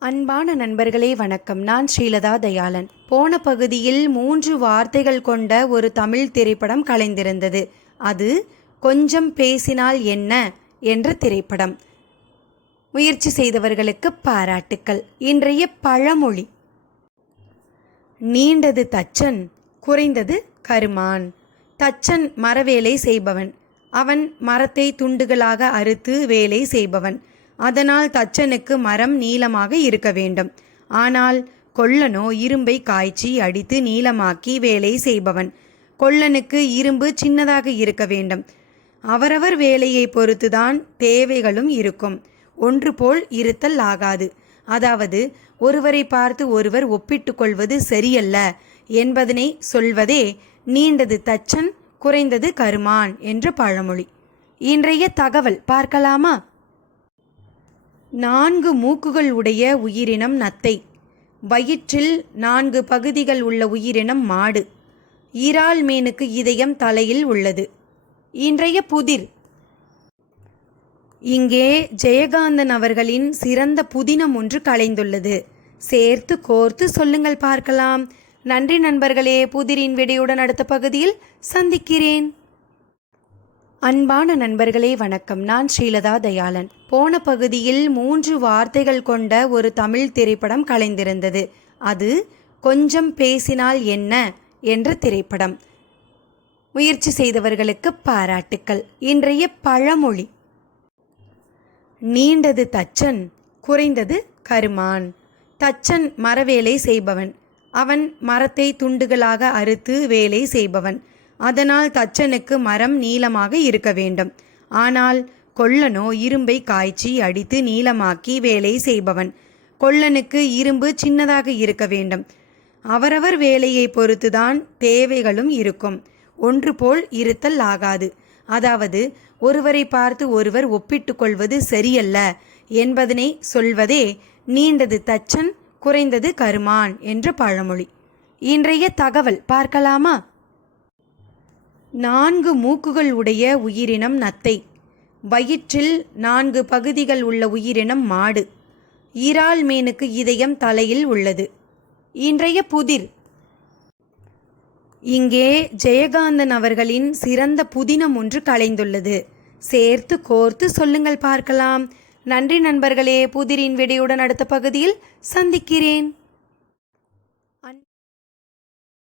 அன்பான நண்பர்களே வணக்கம். நான் ஸ்ரீலதா தயாளன். போன பகுதியில் மூன்று வார்த்தைகள் கொண்ட ஒரு தமிழ் திரைப்படம் கலைந்திருந்தது. அது கொஞ்சம் பேசினால் என்ன என்ற திரைப்படம். முயற்சி செய்தவர்களுக்கு பாராட்டுக்கள். இன்றைய பழமொழி. நீண்டது தச்சன் குறைந்தது கருமான். தச்சன் மரவேலை செய்பவன். அவன் மரத்தை துண்டுகளாக அறுத்து வேலை செய்பவன். அதனால் தச்சனுக்கு மரம் நீளமாக இருக்க வேண்டும். ஆனால் கொல்லனோ இரும்பை காய்ச்சி அடித்து நீளமாக்கி வேலை செய்பவன். கொல்லனுக்கு இரும்பு சின்னதாக இருக்க வேண்டும். அவரவர் வேலையை பொறுத்துதான் தேவைகளும் இருக்கும். ஒன்று போல் இருத்தல் ஆகாது. அதாவது ஒருவரை பார்த்து ஒருவர் ஒப்பிட்டுக்கொள்வது சரியல்ல என்பதனை சொல்வதே நீண்டது தச்சன் குறைந்தது கருமான் என்ற பழமொழி. இன்றைய தகவல் பார்க்கலாமா? நான்கு மூக்குகள் உடைய உயிரினம் நத்தை. வயிற்றில் நான்கு பகுதிகள் உள்ள உயிரினம் மாடு. ஈரால் மீனுக்கு இதயம் தலையில் உள்ளது. இன்றைய புதிர். இங்கே ஜெயகாந்தன் அவர்களின் சிறந்த புதினம் ஒன்று கலைந்துள்ளது. சேர்த்து கோர்த்து சொல்லுங்கள் பார்க்கலாம். நன்றி நண்பர்களே புதிரின் விடையுடன் அடுத்த பகுதியில் சந்திக்கிறேன். அன்பான நண்பர்களே வணக்கம். நான் ஸ்ரீலதா தயாளன். போன பகுதியில் மூன்று வார்த்தைகள் கொண்ட ஒரு தமிழ் திரைப்படம் கலைந்திருந்தது. அது கொஞ்சம் பேசினால் என்ன என்ற திரைப்படம். முயற்சி செய்தவர்களுக்கு பாராட்டுக்கள். இன்றைய பழமொழி. நீண்டது தச்சன் குறைந்தது கருமான். தச்சன் மரவேலை செய்பவன். அவன் மரத்தை துண்டுகளாக அறுத்து வேலை செய்பவன். அதனால் தச்சனுக்கு மரம் நீளமாக இருக்க வேண்டும். ஆனால் கொல்லனோ இரும்பை காய்ச்சி அடித்து நீளமாக்கி வேலை செய்பவன். கொல்லனுக்கு இரும்பு சின்னதாக இருக்க வேண்டும். அவரவர் வேலையை பொறுத்துதான் தேவைகளும் இருக்கும். ஒன்று போல் இருத்தல் ஆகாது. அதாவது ஒருவரை பார்த்து ஒருவர் ஒப்பிட்டுக் கொள்வது சரியல்ல என்பதனை சொல்வதே நீண்டது தச்சன் குறைந்தது கருமான் என்ற பழமொழி. இன்றைய தகவல் பார்க்கலாமா? நான்கு மூக்குகள் உடைய உயிரினம் நத்தை. வயிற்றில் நான்கு பகுதிகள் உள்ள உயிரினம் மாடு. ஈரால் மீனுக்கு இதயம் தலையில் உள்ளது. இன்றைய புதிர். இங்கே ஜெயகாந்தன் அவர்களின் சிறந்த புதினம் ஒன்று கலைந்துள்ளது. சேர்த்து கோர்த்து சொல்லுங்கள் பார்க்கலாம். நன்றி நண்பர்களே புதிரின் விடையுடன் அடுத்த பகுதியில் சந்திக்கிறேன்.